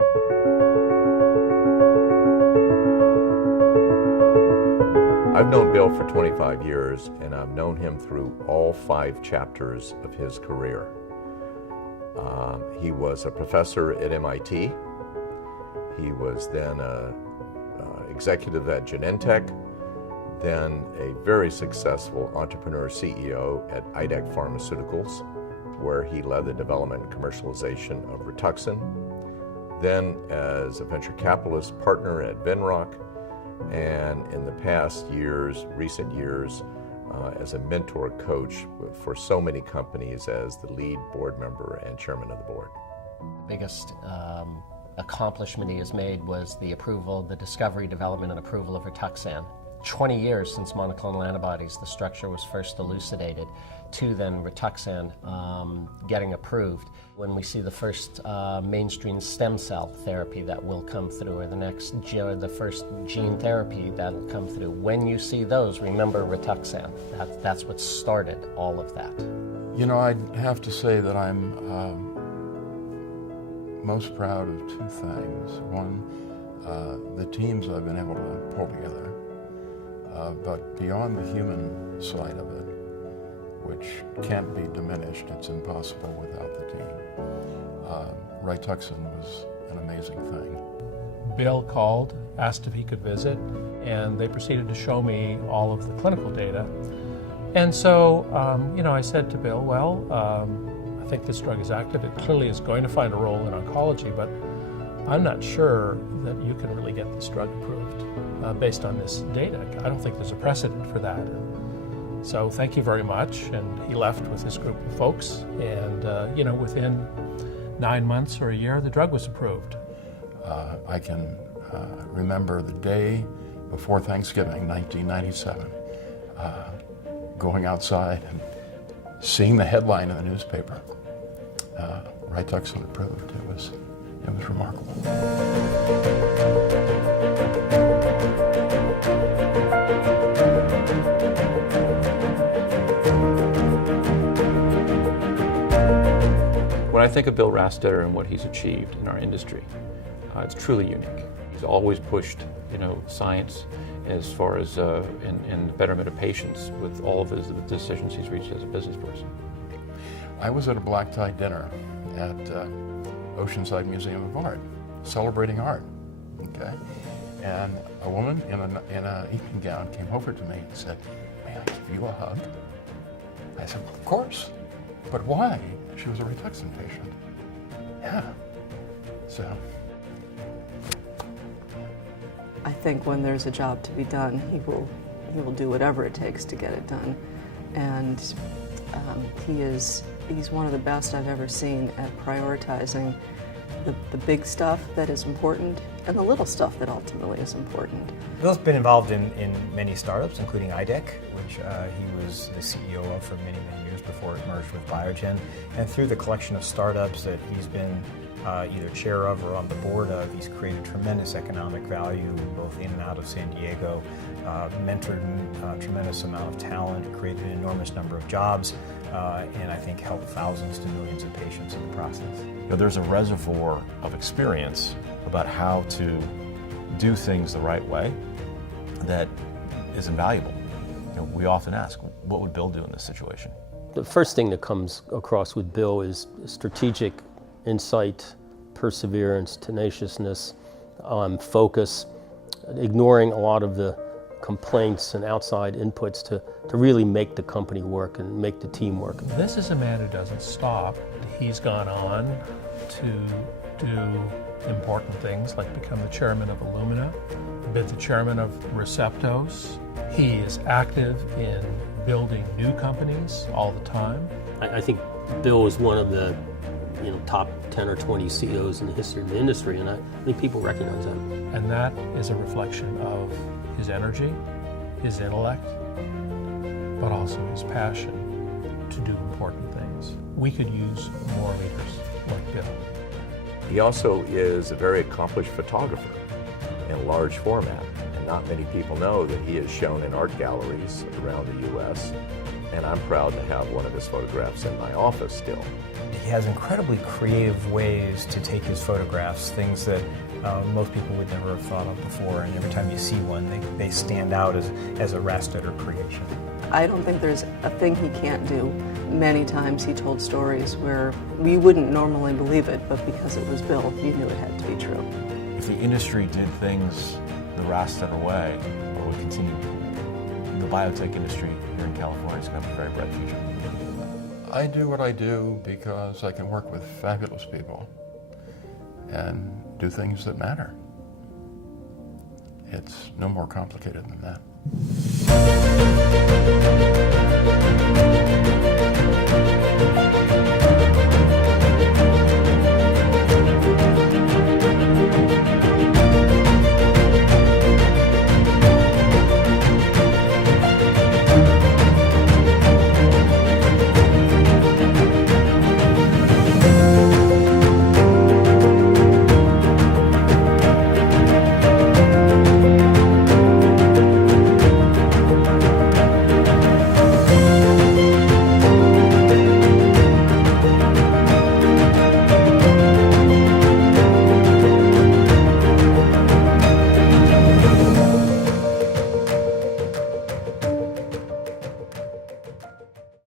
I've known Bill for 25 years, and I've known him through all 5 chapters of his career. He was a professor at MIT. He was then an executive at Genentech, then a very successful entrepreneur CEO at IDEC Pharmaceuticals, where he led the development and commercialization of Rituxan, then as a venture capitalist partner at Venrock, and in the past years, recent years, as a mentor coach for so many companies as the lead board member and chairman of the board. The biggest accomplishment he has made was the discovery, development, and approval of Rituxan. 20 years since monoclonal antibodies, the structure was first elucidated, to then Rituxan getting approved. When we see the first mainstream stem cell therapy that will come through, or the first gene therapy that will come through, when you see those, remember Rituxan. That's what started all of that. You know, I'd have to say that I'm most proud of 2 things. One, the teams I've been able to pull together. But beyond the human side of it, which can't be diminished, it's impossible without the team. Rituxan was an amazing thing. Bill called, asked if he could visit, and they proceeded to show me all of the clinical data. And so, I said to Bill, well, I think this drug is active. It clearly is going to find a role in oncology, but I'm not sure that you can really get this drug approved based on this data. I don't think there's a precedent for that. So thank you very much. And he left with his group of folks, and within 9 months or a year, the drug was approved. I can remember the day before Thanksgiving, 1997, going outside and seeing the headline in the newspaper, Rituxan approved. It was remarkable. When I think of Bill Rastetter and what he's achieved in our industry, it's truly unique. He's always pushed, science as far as in the betterment of patients with all of the decisions he's reached as a business person. I was at a black tie dinner at Oceanside Museum of Art, celebrating art. Okay, and a woman in an evening gown came over to me and said, "May I give you a hug?" I said, "Of course." But why? She was a Rituxan patient. Yeah. So. I think when there's a job to be done, he will do whatever it takes to get it done, and he's one of the best I've ever seen at prioritizing the big stuff that is important and the little stuff that ultimately is important. Bill's been involved in many startups, including IDEC, which he was the CEO of for many, many years before it merged with Biogen. And through the collection of startups that he's been either chair of or on the board of, he's created tremendous economic value both in and out of San Diego, mentored a tremendous amount of talent, created an enormous number of jobs, and I think helped thousands to millions of patients in the process. There's a reservoir of experience about how to do things the right way that is invaluable. We often ask, what would Bill do in this situation? The first thing that comes across with Bill is strategic insight, perseverance, tenaciousness, focus, ignoring a lot of the complaints and outside inputs to really make the company work and make the team work. This is a man who doesn't stop. He's gone on to do important things like become the chairman of Illumina, been the chairman of Receptos. He is active in building new companies all the time. I think Bill is one of the top 10 or 20 CEOs in the history of the industry, and I think people recognize that. And that is a reflection of his energy, his intellect, but also his passion to do important things. We could use more leaders like Bill. He also is a very accomplished photographer in large format, and not many people know that he is shown in art galleries around the U.S. and I'm proud to have one of his photographs in my office still. He has incredibly creative ways to take his photographs, things that most people would never have thought of before, and every time you see one, they stand out as a Rastetter creation. I don't think there's a thing he can't do. Many times he told stories where we wouldn't normally believe it, but because it was Bill, you knew it had to be true. If the industry did things the Rastetter way, or would continue, the biotech industry here in California is going to have a very bright future. I do what I do because I can work with fabulous people and do things that matter. It's no more complicated than that.